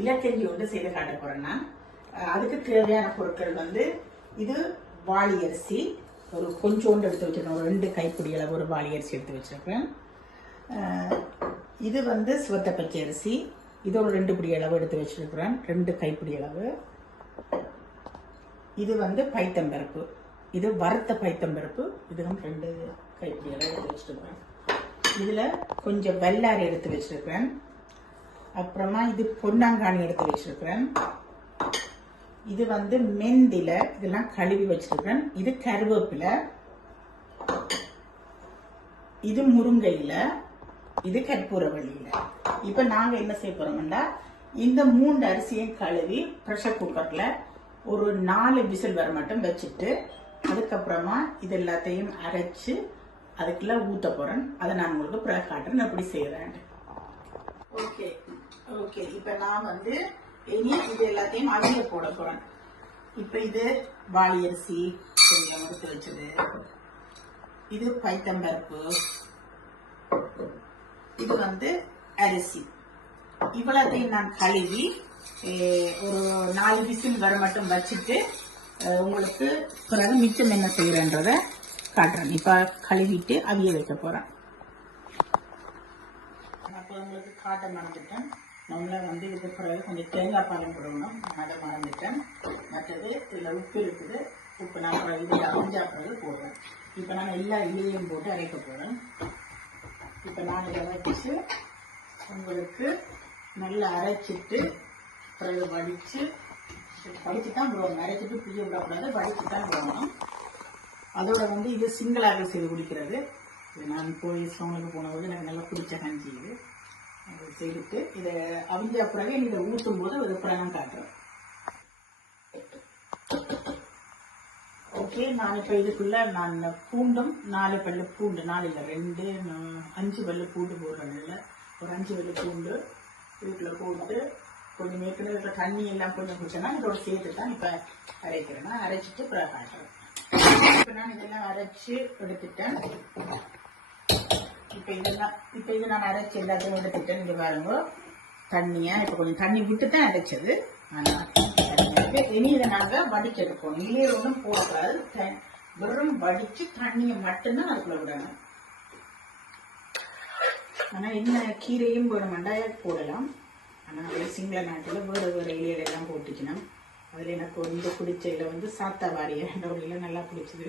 இலக்கஞ்சி ஒன்று செய்து காட்ட போறேன் நான். அதுக்கு தேவையான பொருட்கள் வந்து இது வாளி அரிசி ஒரு கொஞ்சோண்டு எடுத்து வச்சிருக்கேன். ஒரு ரெண்டு கைப்பிடி அளவு ஒரு வாளி அரிசி எடுத்து வச்சிருக்கேன். இது வந்து சிவத்த பச்சை அரிசி. இது ஒரு ரெண்டு பிடி அளவு எடுத்து வச்சிருக்கிறேன். ரெண்டு கைப்பிடி அளவு. இது வந்து பைத்தம்பருப்பு இது வறுத்த பைத்தம்பருப்பு இதுவும் ரெண்டு கைப்பிடி அளவு எடுத்து வச்சிருக்கிறேன். இதில் கொஞ்சம் வெள்ளாரி எடுத்து வச்சிருக்கிறேன். அப்புறமா இது பொன்னாங்காணி எடுத்து வச்சிருக்கிறேன். இது வந்து மெந்தில இதெல்லாம் கழுவி வச்சிருக்கிறேன். இது கருவேப்பிலை. இது முருங்கையில. இது கற்பூரவள்ளியில. இப்ப நாங்க என்ன செய்ய போறோம்னா இந்த மூன்று அரிசியும் கழுவி ப்ரெஷர் குக்கர்ல ஒரு நாலு விசில் வர மட்டும் வச்சுட்டு அதுக்கப்புறமா இது எல்லாத்தையும் அரைச்சு அதுக்குள்ள ஊத்த போறேன். அதை நான் உங்களுக்கு பிறகு காட்டுறேன். எப்படி செய்யறேன் ஓகே ஓகே இப்போ நான் வந்து இனி இது எல்லாத்தையும் அவிய போட போறேன். இப்போ இது வாளி அரிசி கொஞ்சம் எடுத்து வச்சது. இது பைத்தம்பருப்பு இது வந்து அரிசி. இவ்வளோத்தையும் நான் கழுவி ஒரு நாலு விசில் வர மட்டும் வச்சுட்டு உங்களுக்கு பிறகு மிச்சம் என்ன செய்யறேன்றத காட்டுறேன். இப்போ கழுவிட்டு அவிய வைக்க போகிறேன் நான் இப்போ உங்களுக்கு காட்ட மறந்துட்டேன். நம்மள வந்து இது பிறகு கொஞ்சம் தேங்காய் பாலம் போடணும். அதை மறந்துட்டேன். மற்றது இதில் உப்பு இருக்குது. உப்பு நான் பிறகு அரைஞ்சா பிறகு போடுறேன். இப்போ நான் எல்லா இலையும் போட்டு அரைக்க போகிறேன் இப்போ நான் இதை வச்சு உங்களுக்கு நல்லா அரைச்சிட்டு பிறகு வடித்து வடித்து தான் போடணும். அரைச்சிட்டு பிரிய விடக்கூடாது. வடித்து தான் போடணும். அதோட வந்து இது சிங்களாக செய்து குடிக்கிறது. இது நான் போய் சோனுக்கு போனபோது எனக்கு நல்லா பிடிச்ச கஞ்சி இது. செய்துட்டு இதை அவிஞ்ச பிறகு இதை ஊற்றும் போது அது பிரகம் காட்டுறேன் ஓகே நான் இப்போ இதுக்குள்ள நான் பூண்டும் நாலு பல்லு பூண்டு நாலு இல்லை ரெண்டு அஞ்சு பல்லு பூண்டு போடுறேன் இல்லை. ஒரு அஞ்சு பல்லு பூண்டு இதுக்குள்ள போட்டு கொஞ்சம் ஏற்கனவே இருக்கிற தண்ணி எல்லாம் கொஞ்சம் குடிச்சேன்னா இதோட சேர்த்து தான் இப்போ அரைக்கிறேன். நான் அரைச்சிட்டு பிறகு காட்டுறேன். இப்போ நான் இதெல்லாம் அரைச்சி எடுத்துட்டேன். இப்போ இதெல்லாம் இப்போ இது நான் அரைச்சி எல்லாத்தையும் எடுத்துட்டேன் இங்கே பாருங்க. தண்ணியாக இப்போ கொஞ்சம் தண்ணி விட்டு தான் அரைச்சது ஆனால் இனி இதை நாங்கள் வடிச்செடுப்போம் நீர் ஒன்றும் போடக்கூடாது. த- வெறும் வடித்து தண்ணியை மட்டும்தான் அதுக்குள்ள விடணும். ஆனால் என்ன கீரையும் வேணுமெண்டா போடலாம். ஆனால் சிங்கள நாட்டில் வேறு வேறு இலையிலெல்லாம் போட்டுக்கணும். அதில் எனக்கு வந்து பிடிச்ச இலை வந்து சாத்தா வாரிய என்ற நல்லா பிடிச்சது.